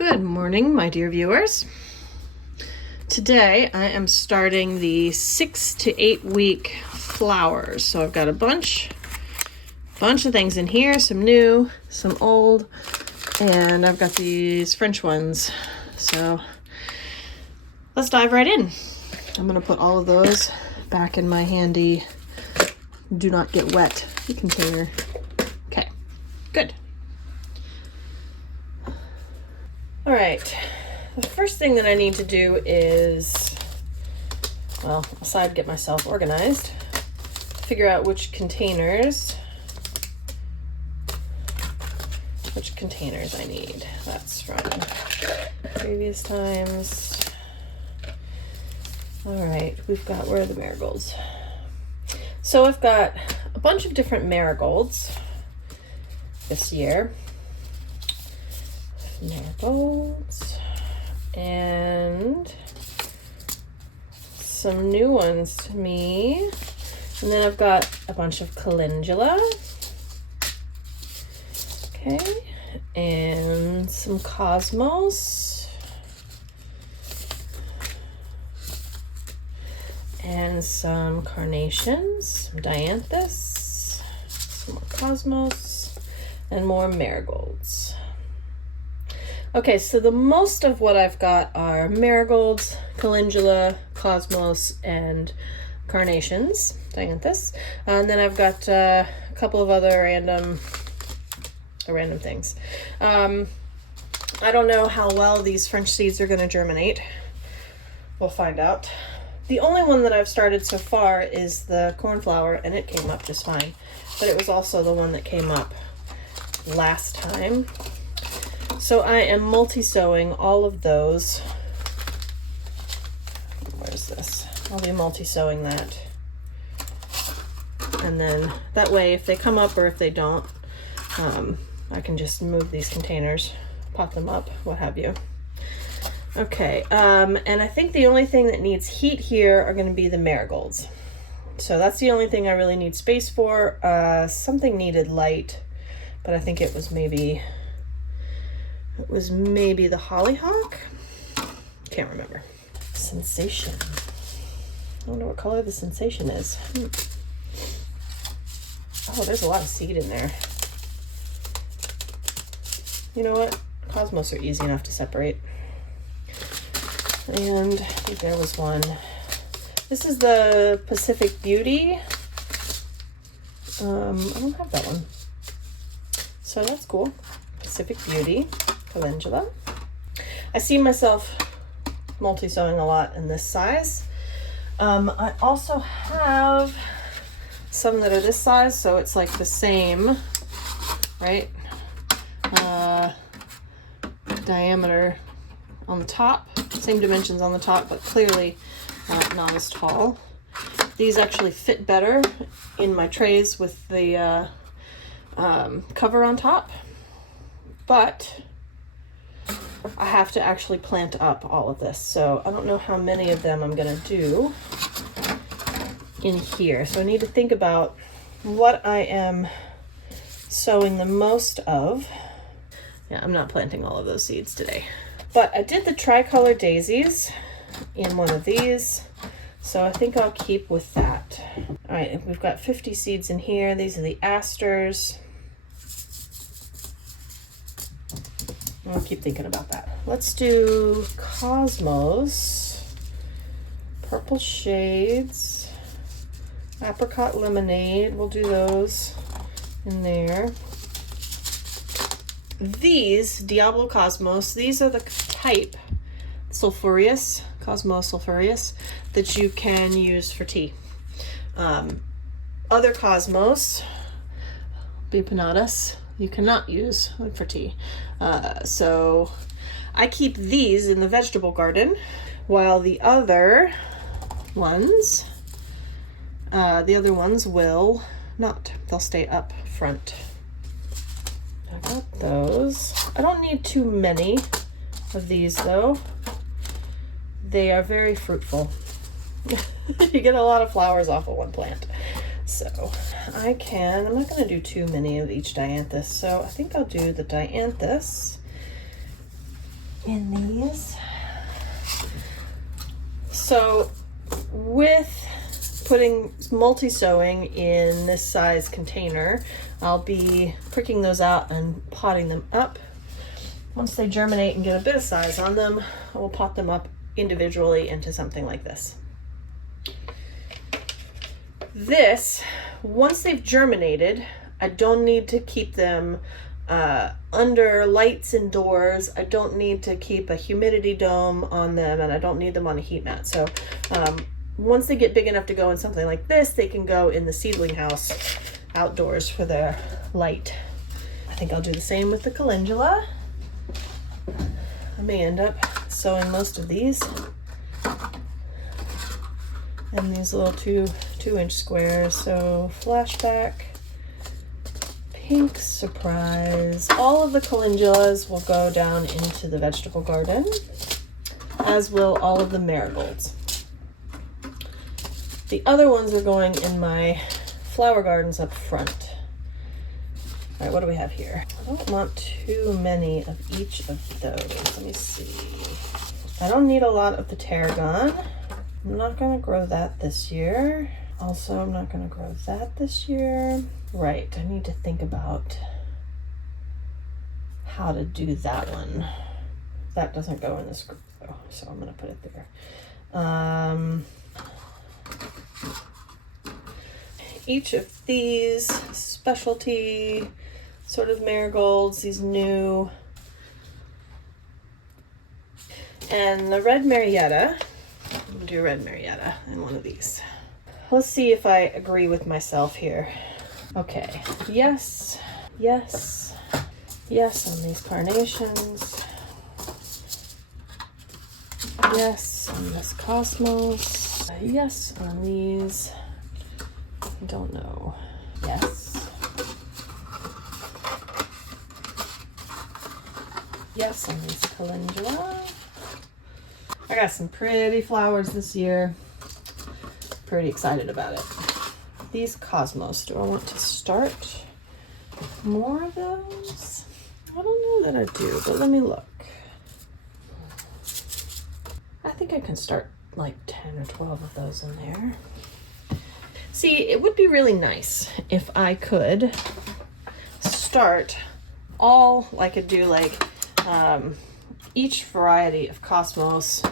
Good morning, my dear viewers. Today I am starting the 6 to 8 week flowers. So I've got a bunch of things in here, some new, some old, and I've got these French ones. So let's dive right in. I'm gonna put all of those back in my handy do not get wet container. Okay, good. All right, the first thing that I need to do is, well, aside get myself organized, figure out which containers I need. That's from previous times. All right, we've got, where are the marigolds? So I've got a bunch of different marigolds this year. Marigolds and some new ones to me, and then I've got a bunch of calendula, okay, and some cosmos and some carnations, some dianthus, some more cosmos, and more marigolds. Okay, so the most of what I've got are marigolds, calendula, cosmos, and carnations, dianthus. And then I've got a couple of other random things. I don't know how well these French seeds are going to germinate. We'll find out. The only one that I've started so far is the cornflower, and it came up just fine. But it was also the one that came up last time. So I am multi-sowing all of those. Where's this? I'll be multi-sowing that. And then that way, if they come up or if they don't, I can just move these containers, pop them up, what have you. Okay, and I think the only thing that needs heat here are going to be the marigolds. So that's the only thing I really need space for. Something needed light, but I think it was maybe the hollyhock. Can't remember. Sensation. I wonder what color the sensation is. Oh, there's a lot of seed in there. You know what? Cosmos are easy enough to separate. And I think there was one. This is the Pacific Beauty. I don't have that one. So that's cool. Pacific Beauty. Calendula. I see myself multi-sowing a lot in this size. I also have some that are this size, so it's like the same, right? Diameter on the top, same dimensions on the top, but clearly not as tall. These actually fit better in my trays with the cover on top, but I have to actually plant up all of this, so I don't know how many of them I'm gonna do in here. So I need to think about what I am sowing the most of. Yeah, I'm not planting all of those seeds today. But I did the tricolor daisies in one of these, so I think I'll keep with that. All right, we've got 50 seeds in here. These are the asters. I'll keep thinking about that. Let's do cosmos, purple shades, apricot lemonade. We'll do those in there. These Diablo Cosmos, these are the type sulphureous, Cosmos sulphureous, that you can use for tea. Other Cosmos, bipinatus, you cannot use for tea. So I keep these in the vegetable garden, while the other ones will not. They'll stay up front. I got those. I don't need too many of these though. They are very fruitful. You get a lot of flowers off of one plant. So I'm not going to do too many of each dianthus. So I think I'll do the dianthus in these. So with putting multi-sowing in this size container, I'll be pricking those out and potting them up. Once they germinate and get a bit of size on them, I will pot them up individually into something like this. This, once they've germinated, I don't need to keep them under lights indoors. I don't need to keep a humidity dome on them, and I don't need them on a heat mat. So once they get big enough to go in something like this, they can go in the seedling house outdoors for their light. I think I'll do the same with the calendula. I may end up sowing most of these in these little two-inch squares. So flashback, pink surprise. All of the calendulas will go down into the vegetable garden, as will all of the marigolds. The other ones are going in my flower gardens up front. All right, what do we have here? I don't want too many of each of those. Let me see. I don't need a lot of the tarragon. I'm not gonna grow that this year. Also, I'm not gonna grow that this year. Right, I need to think about how to do that one. That doesn't go in this group, so I'm gonna put it there. Each of these specialty sort of marigolds, these new, and the red Marietta. I'm gonna do red Marietta in one of these. Let's see if I agree with myself here. Okay, yes, yes, yes on these carnations. Yes on this cosmos. Yes on these. I don't know. Yes. Yes on these calendula. I got some pretty flowers this year. Pretty excited about it. These cosmos, do I want to start more of those? I don't know that I do, but let me look. I think I can start like 10 or 12 of those in there. See, it would be really nice if I could start all, I could do like each variety of cosmos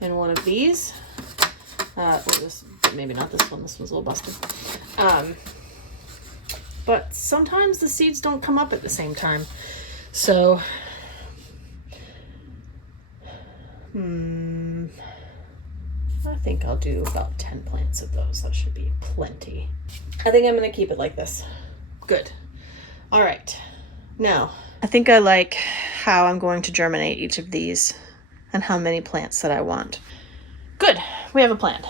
in one of these. Maybe not this one, this one's a little busted. But sometimes the seeds don't come up at the same time. So, I think I'll do about 10 plants of those. That should be plenty. I think I'm gonna keep it like this. Good. All right. Now, I think I like how I'm going to germinate each of these and how many plants that I want. Good, we have a plan.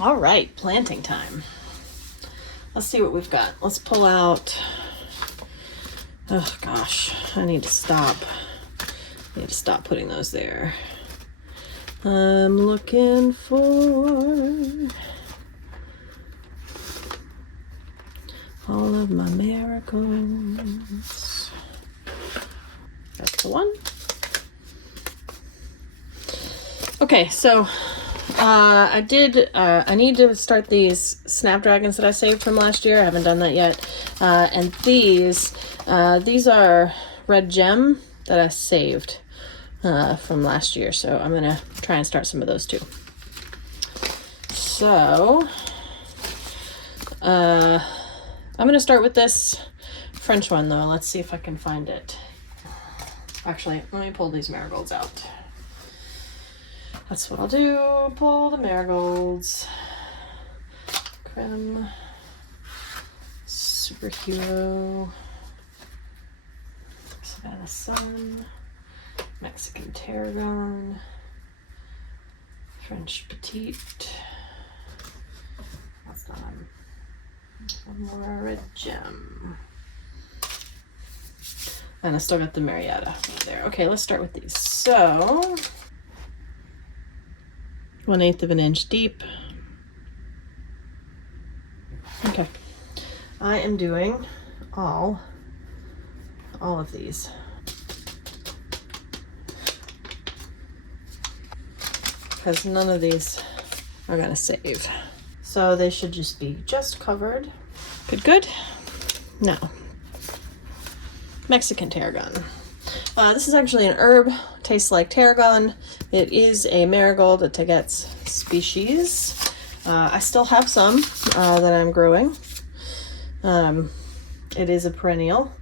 All right, planting time. Let's see what we've got. Let's pull out, oh gosh, I need to stop. I need to stop putting those there. I'm looking for all of my marigolds. That's the one. Okay, so I need to start these snapdragons that I saved from last year. I haven't done that yet. And these are red gem that I saved from last year. So I'm going to try and start some of those too. So I'm going to start with this French one though. Let's see if I can find it. Actually, let me pull these marigolds out. That's what I'll do. Pull the marigolds. Creme. Superhero. Savannah Sun. Mexican Tarragon. French Petite. That's not one. One more red gem. And I still got the Marietta over there. Okay, let's start with these. So 1/8 of an inch deep. Okay, I am doing all of these. Because none of these are gonna save. So they should just be covered. Good. Now, Mexican tarragon. This is actually an herb, tastes like tarragon. It is a marigold, a Taget's species. I still have some that I'm growing. It is a perennial,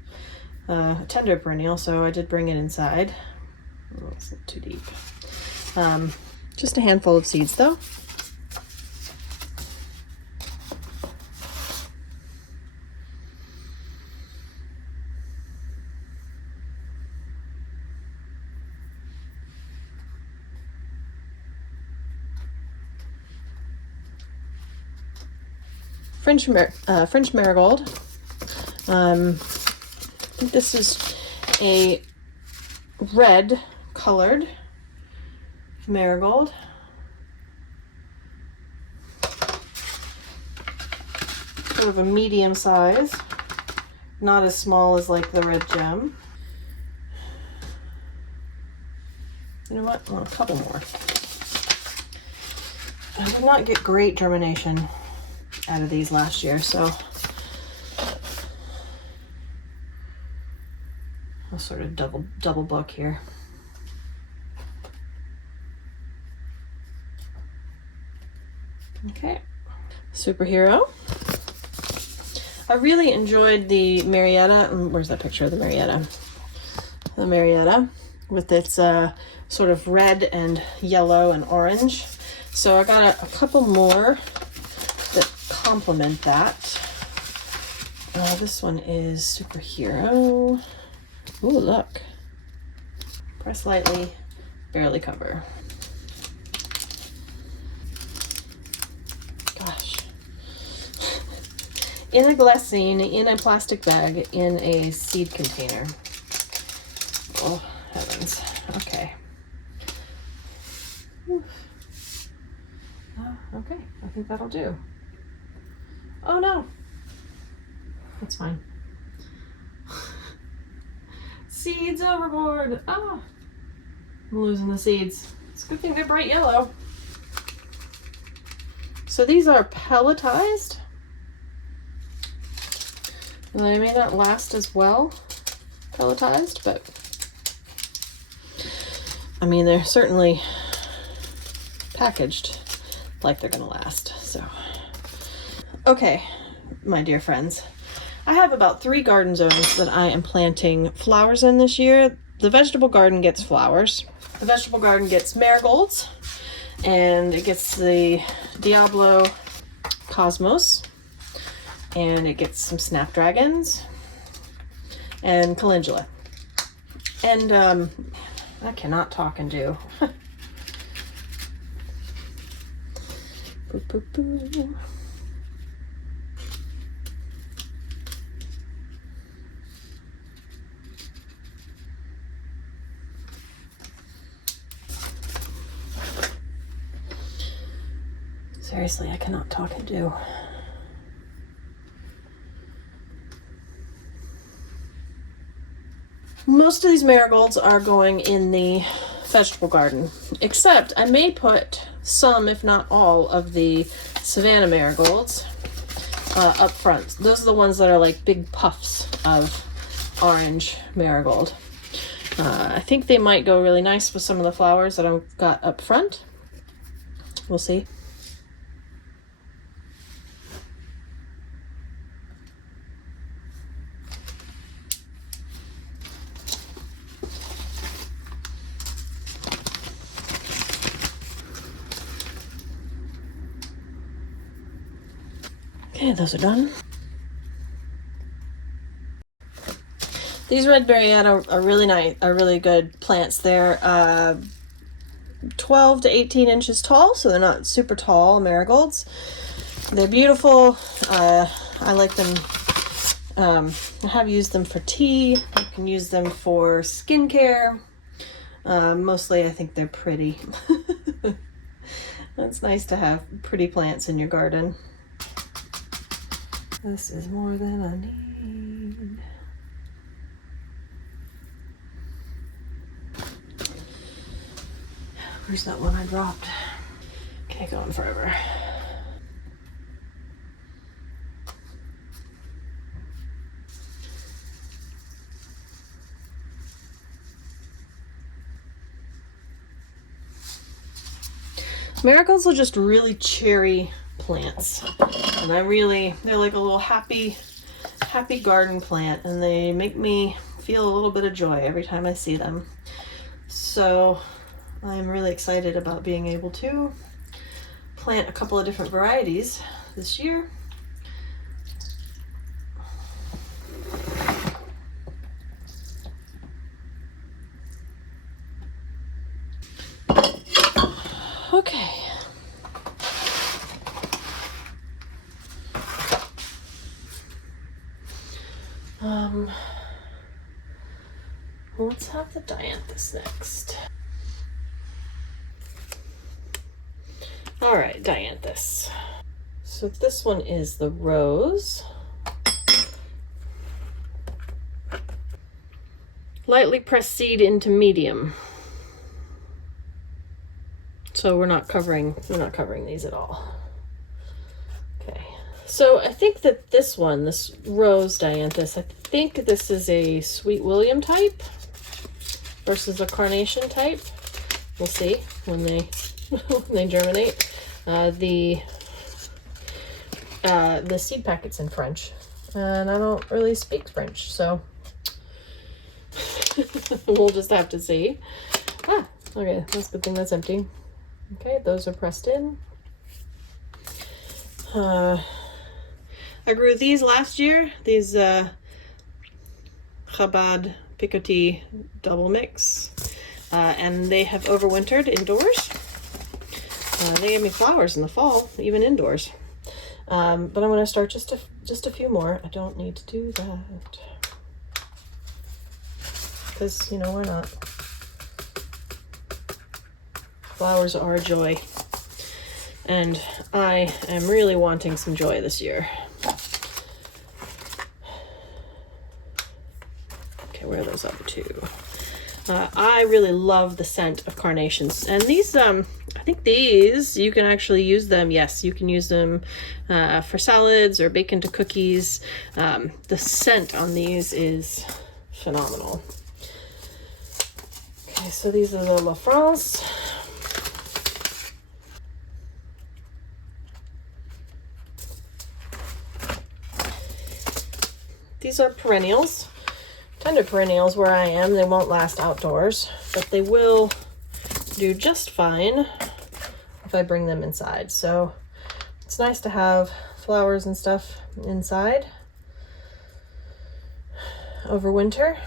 tender perennial, so I did bring it inside. Oh, it's not too deep. Just a handful of seeds though. French marigold. I think this is a red colored marigold. Sort of a medium size. not as small as like the red gem. You know what? Well, a couple more. I did not get great germination out of these last year, so I'll sort of double book here. Okay, Superhero. I really enjoyed the Marietta. Where's that picture of the Marietta? The Marietta with its sort of red and yellow and orange. So I got a couple more that complement that. This one is Superhero. Ooh, look. Press lightly, barely cover. Gosh. In a glassine, in a plastic bag, in a seed container. Oh, heavens. Okay. Okay, I think that'll do. Oh no. That's fine. Seeds overboard. Ah, I'm losing the seeds. It's a good thing they're bright yellow. So these are pelletized. And they may not last as well pelletized, but I mean, they're certainly packaged like they're gonna last. So, okay, my dear friends, I have about 3 garden zones that I am planting flowers in this year. The vegetable garden gets flowers. The vegetable garden gets marigolds, and it gets the Diablo Cosmos, and it gets some snapdragons and calendula. And I cannot talk and do. Boo, boo, boo. Seriously, I cannot talk and do. Most of these marigolds are going in the vegetable garden, except I may put some, if not all, of the Savannah marigolds up front. Those are the ones that are like big puffs of orange marigold. I think they might go really nice with some of the flowers that I've got up front. We'll see. Okay, those are done. These red Marietta are really nice, are really good plants. They're 12 to 18 inches tall, so they're not super tall marigolds. They're beautiful. I like them. I have used them for tea. You can use them for skincare. Mostly I think they're pretty. It's nice to have pretty plants in your garden. This is more than I need. Where's that one I dropped? Can't go on forever. Marigolds are just really cheery plants, and they're like a little happy garden plant, and they make me feel a little bit of joy every time I see them. So I'm really excited about being able to plant a couple of different varieties this year. Okay. Let's have the dianthus next. All right, dianthus. So this one is the rose. lightly pressed seed into medium. So we're not covering these at all. Okay. So I think that this one, this rose dianthus, I think this is a Sweet William type versus a carnation type. We'll see when they when they germinate. The seed packet's in French, and I don't really speak French, so we'll just have to see. Ah, okay, that's a good thing that's empty. Okay, those are pressed in. I grew these last year, these Chabad Picoty double mix, and they have overwintered indoors. They gave me flowers in the fall, even indoors. But I'm going to start just a few more. I don't need to do that. Because, you know, why not? Flowers are a joy. And I am really wanting some joy this year. Okay, where are those other two? I really love the scent of carnations. And these, I think these, you can actually use them. Yes, you can use them for salads or bake into cookies. The scent on these is phenomenal. Okay, so these are the La France. These are perennials. Tender perennials where I am. They won't last outdoors, but they will do just fine if I bring them inside. So it's nice to have flowers and stuff inside over winter.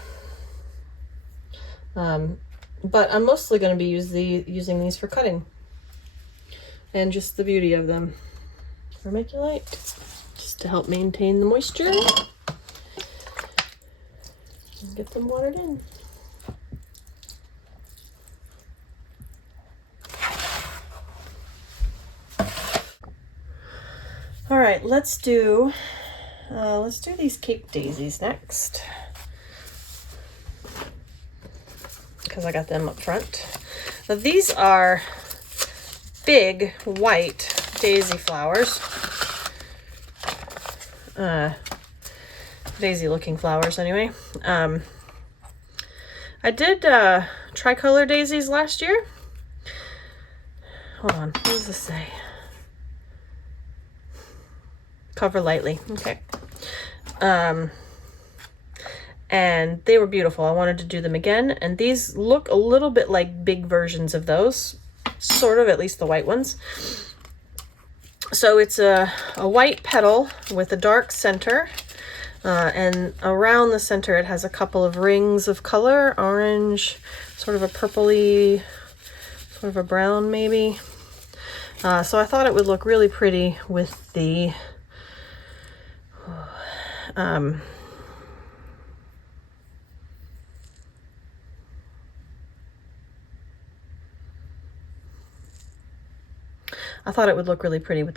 But I'm mostly going to be using these for cutting and just the beauty of them. Vermiculite, just to help maintain the moisture. Get them watered in. All right, let's do these Cape daisies next, because I got them up front. Now these are big white daisy flowers. Daisy looking flowers anyway. I did tricolor daisies last year. Hold on, what does this say? Cover lightly. Okay. And they were beautiful. I wanted to do them again, and these look a little bit like big versions of those, sort of, at least the white ones. So it's a white petal with a dark center. And around the center it has a couple of rings of color, orange, sort of a purpley, sort of a brown maybe. So I thought it would look really pretty with the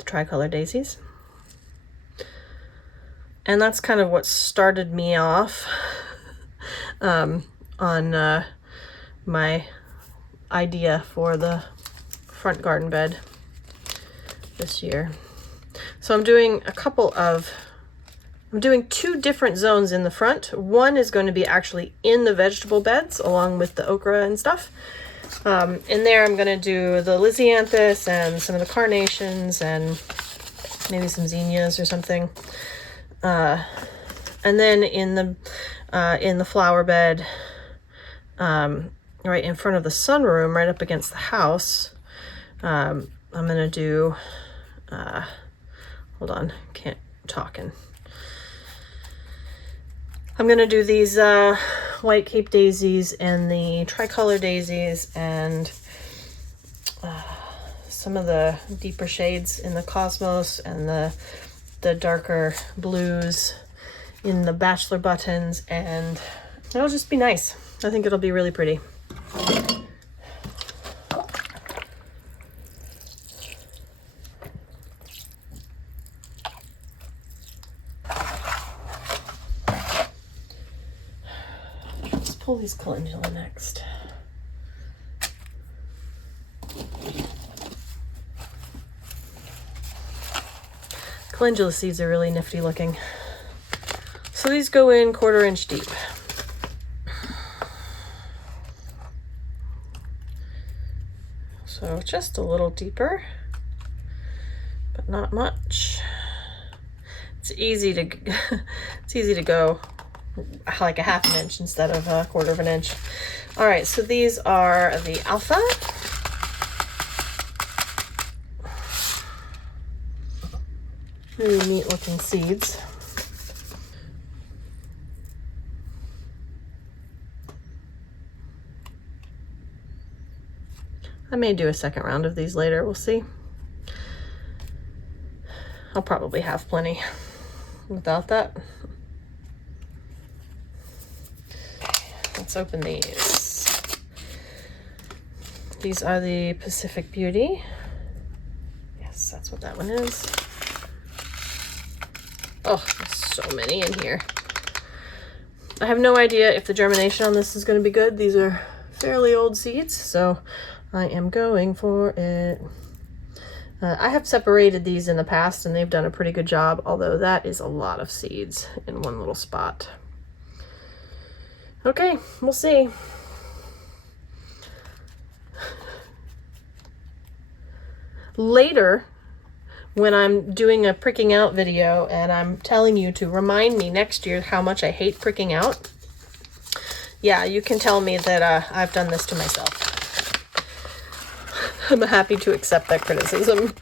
tricolor daisies. And that's kind of what started me off on my idea for the front garden bed this year. So I'm doing two different zones in the front. One is going to be actually in the vegetable beds along with the okra and stuff. In there I'm going to do the lisianthus and some of the carnations and maybe some zinnias or something. And then in the flower bed, right in front of the sunroom, right up against the house, I'm gonna do, hold on, can't talking. I'm gonna do these white Cape daisies and the tricolor daisies and some of the deeper shades in the cosmos and the darker blues in the bachelor buttons, and it'll just be nice. I think it'll be really pretty. Just pull these calendula next. Calendula seeds are really nifty looking. So these go in 1/4 inch deep. So just a little deeper, but not much. It's easy to go like a 1/2 inch instead of a 1/4 inch. All right, so these are the alpha. Really neat looking seeds. I may do a second round of these later, we'll see. I'll probably have plenty without that. Let's open these. These are the Pacific Beauty. Yes, that's what that one is. Oh, there's so many in here. I have no idea if the germination on this is going to be good. These are fairly old seeds, so I am going for it. I have separated these in the past and they've done a pretty good job, although that is a lot of seeds in one little spot. Okay, we'll see. Later, when I'm doing a pricking out video and I'm telling you to remind me next year how much I hate pricking out, yeah, you can tell me that I've done this to myself. I'm happy to accept that criticism.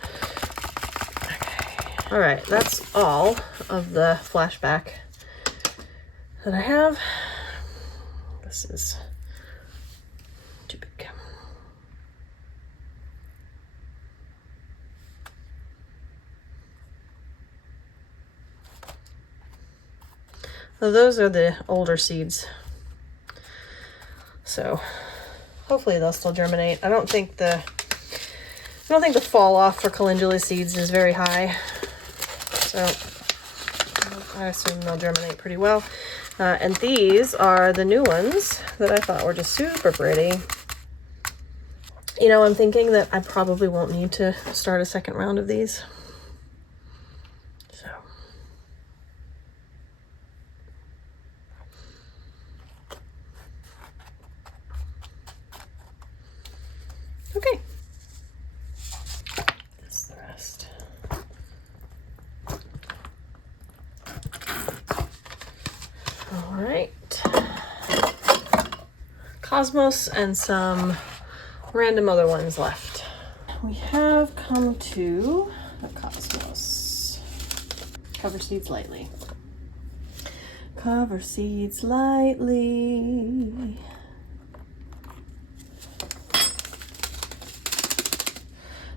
Okay. All right, that's all of the flashback that I have. This is too big. So those are the older seeds. So hopefully they'll still germinate. I don't think the fall off for calendula seeds is very high. So I assume they'll germinate pretty well. And these are the new ones that I thought were just super pretty. You know, I'm thinking that I probably won't need to start a second round of these. So. Okay. That's the rest. All right. Cosmos and some random other ones left. We have come to the Cosmos. Cover seeds lightly. Cover seeds lightly.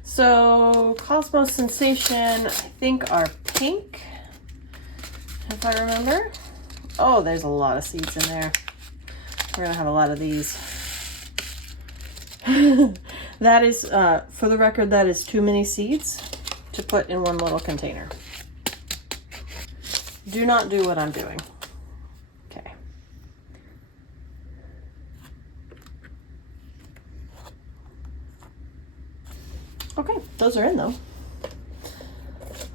So Cosmos Sensation, I think, are pink, if I remember. Oh, there's a lot of seeds in there. We're gonna have a lot of these. That is, for the record, that is too many seeds to put in one little container. Do not do what I'm doing. Okay. Okay, those are in though.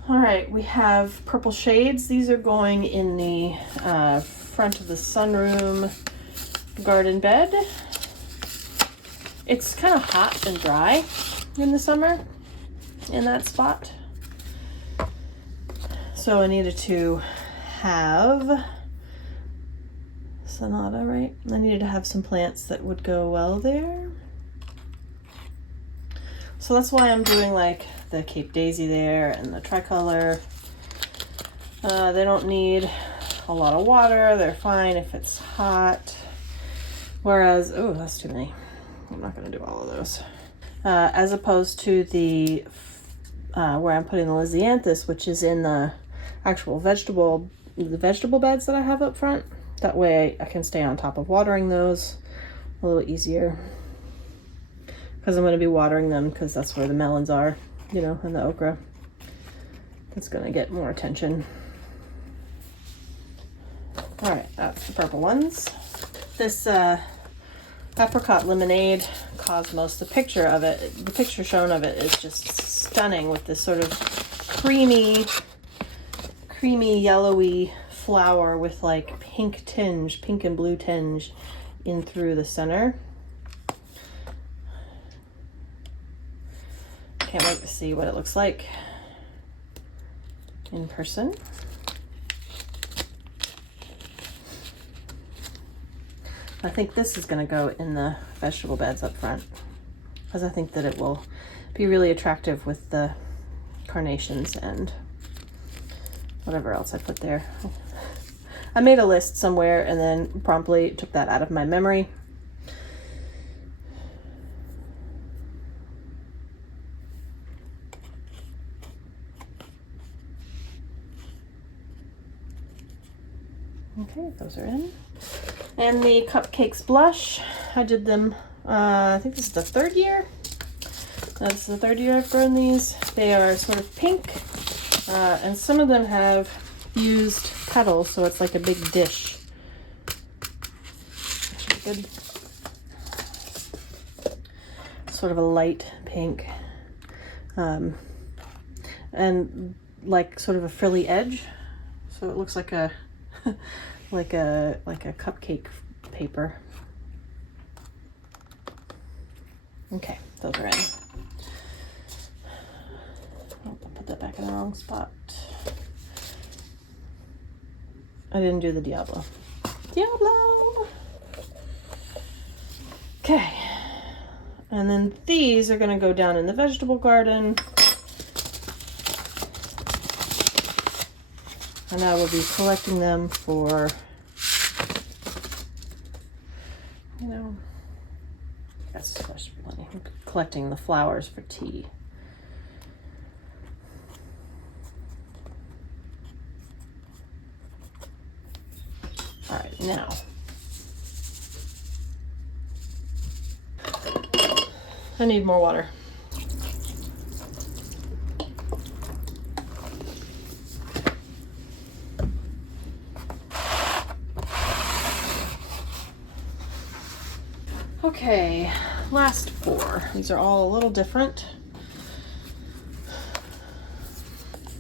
All right, we have purple shades. These are going in the front of the sunroom garden bed. It's kind of hot and dry in the summer in that spot. So I needed to have Sonata, right? I needed to have some plants that would go well there. So that's why I'm doing like the Cape Daisy there and the tricolor. They don't need a lot of water. They're fine if it's hot. Whereas, oh, that's too many. I'm not going to do all of those. As opposed to the, where I'm putting the Lysianthus, which is in the actual vegetable beds that I have up front. That way I can stay on top of watering those a little easier. Because I'm going to be watering them because that's where the melons are, you know, and the okra. That's going to get more attention. All right, that's the purple ones. This apricot lemonade cosmos, the picture of it, the picture shown of it is just stunning with this sort of creamy yellowy flower with like pink and blue tinge in through the center. Can't wait to see what it looks like in person. I think this is going to go in the vegetable beds up front because I think that it will be really attractive with the carnations and whatever else I put there. I made a list somewhere and then promptly took that out of my memory. Okay, those are in. And the cupcakes blush, I did them, I think this is the third year. That's the third year I've grown these. They are sort of pink, and some of them have used petals, so it's like a big dish. Good. Sort of a light pink, and like sort of a frilly edge, so it looks like a like a cupcake paper. Okay, those are in. Oh, I put that back in the wrong spot. I didn't do the Diablo. Okay, and then these are going to go down in the vegetable garden. And I will be collecting them for, you know, that's plenty. I'm collecting the flowers for tea. All right, now. I need more water. Okay, last four. These are all a little different.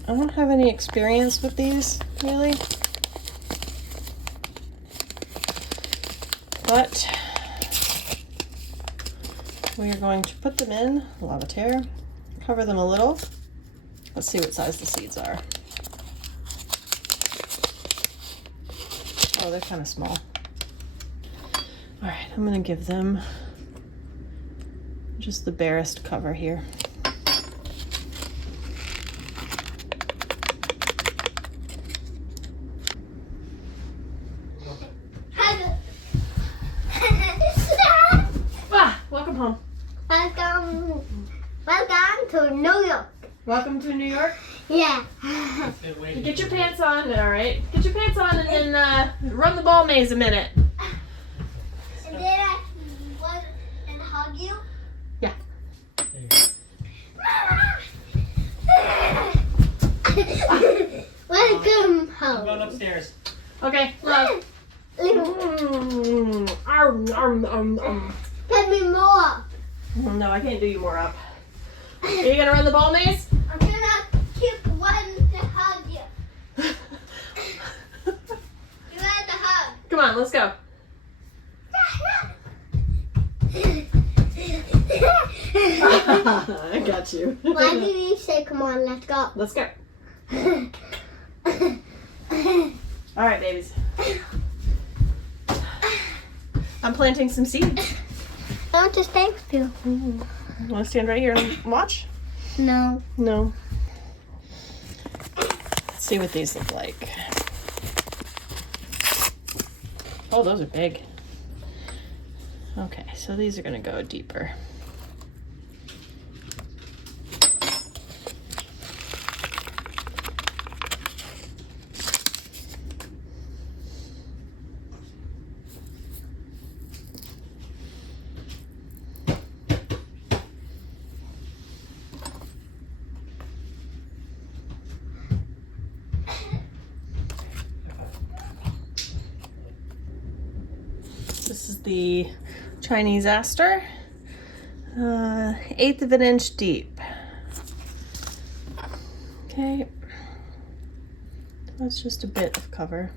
I don't have any experience with these, really. But we are going to put them in Lavater, cover them a little. Let's see what size the seeds are. Oh, they're kind of small. All right, I'm gonna give them just the barest cover here. Welcome home. Welcome to New York. Welcome to New York? Yeah. Get your pants on, all right? Get your pants on and then run the ball maze a minute. And then I want and hug you. Yeah. Welcome I'm home. going upstairs. Okay, love. Get me more. No, I can't do you more up. Are you gonna run the ball maze? I'm gonna keep one to hug you. You have to hug. Come on, let's go. I got you. Why did you say, come on, let's go? Let's go. All right, babies. I'm planting some seeds. No, just thank you. You want to stand right here and watch? No. No. Let's see what these look like. Oh, those are big. Okay, so these are going to go deeper. the Chinese aster. 1/8 of an inch deep. Okay, that's just a bit of cover.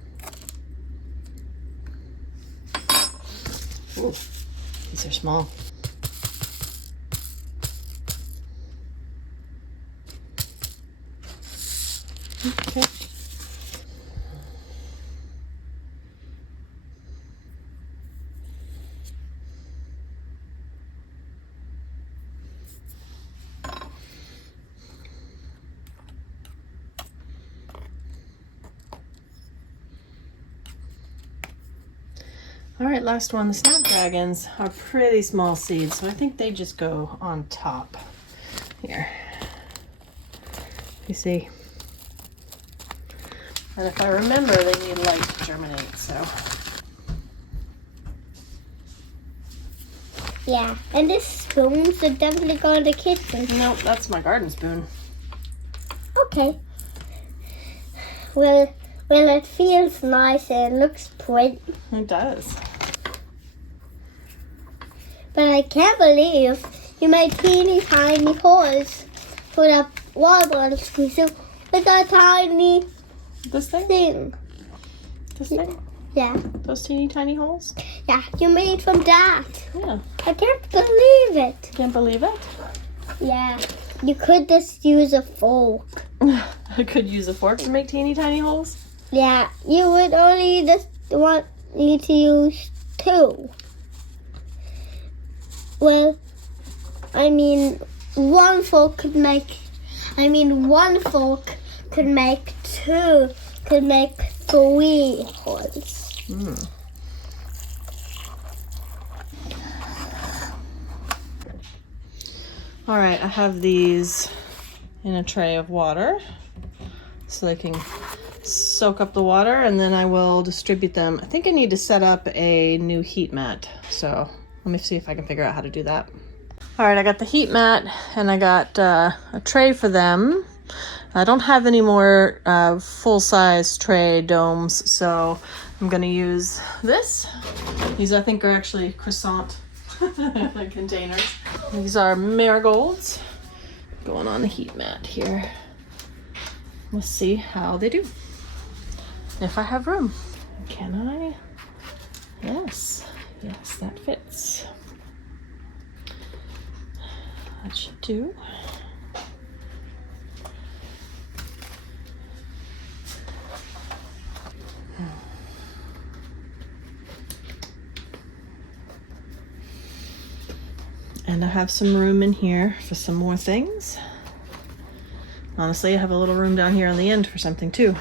Ooh, these are small. Okay. All right, last one. The snapdragons are pretty small seeds, so I think they just go on top here. You see? And if I remember, they need light to germinate, so. Yeah, and the spoons are definitely go in the kitchen. Nope, that's my garden spoon. Okay. Well, it feels nice and looks pretty. It does. But I can't believe you made teeny tiny holes for the water bottle squeezer with that tiny This thing? thing. This thing? Yeah. Those teeny tiny holes? Yeah, you made from that. Yeah. I can't believe it. Can't believe it. Yeah. You could just use a fork. I could use a fork to make teeny tiny holes. Yeah, you would only just want you to use 2. Well, I mean, one fork could make 2, could make 3 holes. Mm. All right, I have these in a tray of water so they can soak up the water, and then I will distribute them. I think I need to set up a new heat mat, so let me see if I can figure out how to do that. All right, I got the heat mat and I got a tray for them. I don't have any more full-size tray domes, so I'm gonna use this. These I think are actually croissant containers. These are marigolds going on the heat mat here. Let's see how they do. If I have room. Can I? Yes, that fits. That should do. And I have some room in here for some more things. Honestly, I have a little room down here on the end for something too.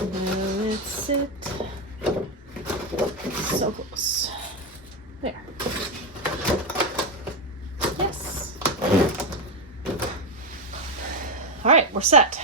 Will it sit? So close. There. Yes. All right, we're set.